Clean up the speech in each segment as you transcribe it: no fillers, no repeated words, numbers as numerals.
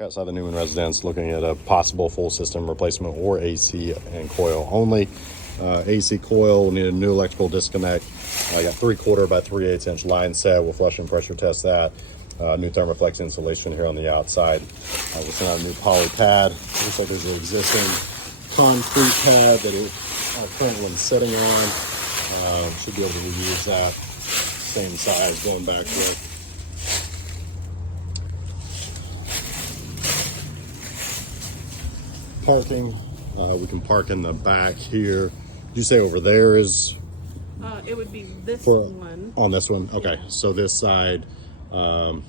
Outside the Newman residence, looking at a possible full system replacement or AC and coil only. AC coil will need a new electrical disconnect. I got 3/4 by 3/8 inch line set. We'll flush and pressure test that. New Thermoflex insulation here on the outside. We'll send out a new poly pad. Looks like there's an existing concrete pad that our current one's sitting on. Should be able to reuse that. Same size going back with. Parking, we can park in the back here. Did you say over there is? It would be this one. On this one? Okay, so this side, and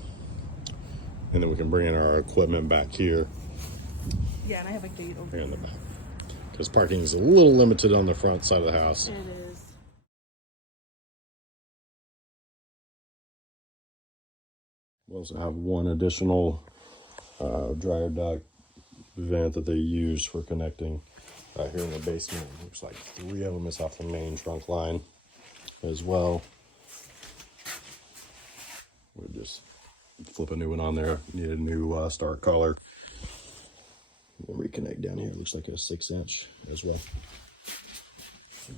then we can bring in our equipment back here. Yeah, and I have a gate over here in the here. back. Because parking is a little limited on the front side of the house. It is. We also have one additional dryer duct vent that they use for connecting here in the basement. Looks like 3 of them is off the main trunk line as well. We'll just flip a new one on there. Need a new start collar. We'll reconnect down here. Looks like a 6-inch as well.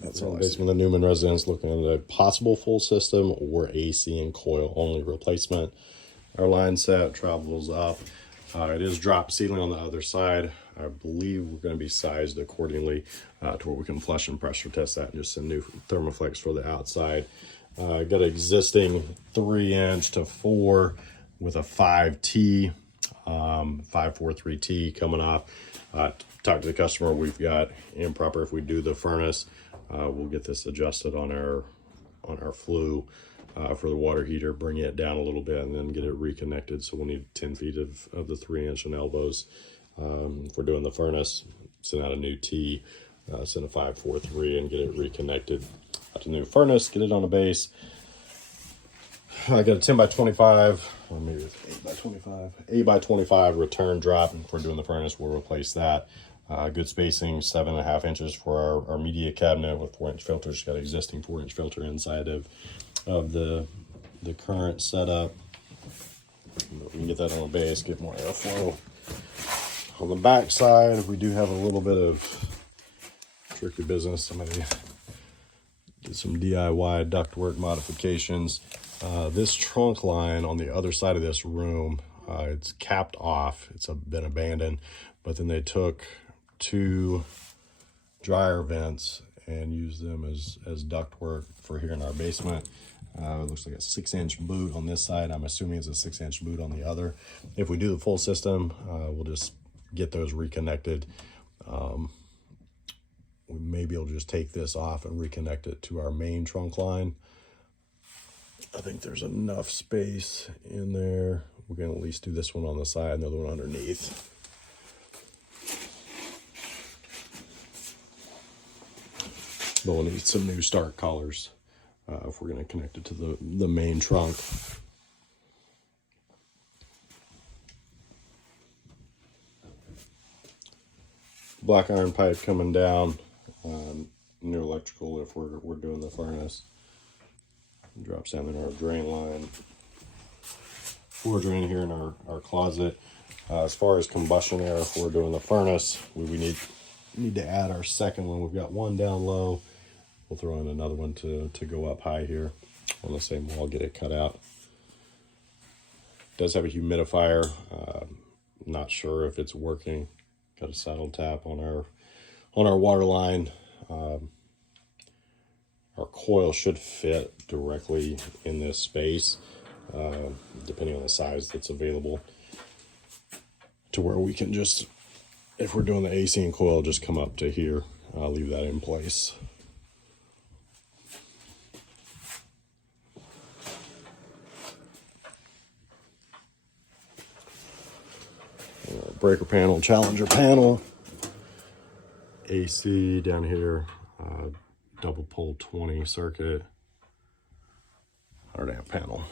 That's all. Basement of the Newman residence, looking at a possible full system or AC and coil only replacement. Our line set travels up. It is drop ceiling on the other side. I believe we're going to be sized accordingly to where we can flush and pressure test that, and just a new Thermoflex for the outside. Got an existing 3-inch to 4 with a 5T, 543T coming off. Talk to the customer. We've got improper. If we do the furnace, we'll get this adjusted on our flue. For the water heater, bring it down a little bit and then get it reconnected. So we'll need 10 feet of the 3-inch and elbows. If we're doing the furnace, send out a new T, send a 543 and get it reconnected to the new furnace, get it on a base. I got a 10 by 25, or maybe it's 8 by 25, 8 by 25 return drop. If we're doing the furnace, we'll replace that. Good spacing, 7.5 inches for our media cabinet with 4-inch filters. Got an existing 4-inch filter inside of the current setup. We can get that on the base, get more airflow. On the back side, we do have a little bit of tricky business. Somebody did some DIY ductwork modifications. This trunk line on the other side of this room, it's capped off. It's been abandoned, but then they took 2 dryer vents and used them as ductwork for here in our basement. It looks like a 6-inch boot on this side. I'm assuming it's a 6-inch boot on the other. If we do the full system, we'll just get those reconnected. We may be able to just take this off and reconnect it to our main trunk line. I think there's enough space in there. We're going to at least do this one on the side and the other one underneath. But we'll need some new start collars if we're going to connect it to the main trunk. Black iron pipe coming down, new electrical if we're doing the furnace. Drops down in our drain line. Floor drain here in our closet. As far as combustion air, if we're doing the furnace, we need to add our second one. We've got one down low. We'll throw in another one to go up high here on the same wall, get it cut out. It does have a humidifier. Not sure if it's working. Got a saddle tap on our water line. Our coil should fit directly in this space, depending on the size that's available, to where we can just, if we're doing the AC and coil, just come up to here. I'll leave that in place. Breaker panel, Challenger panel, AC down here, double pole 20 circuit, 100 amp panel.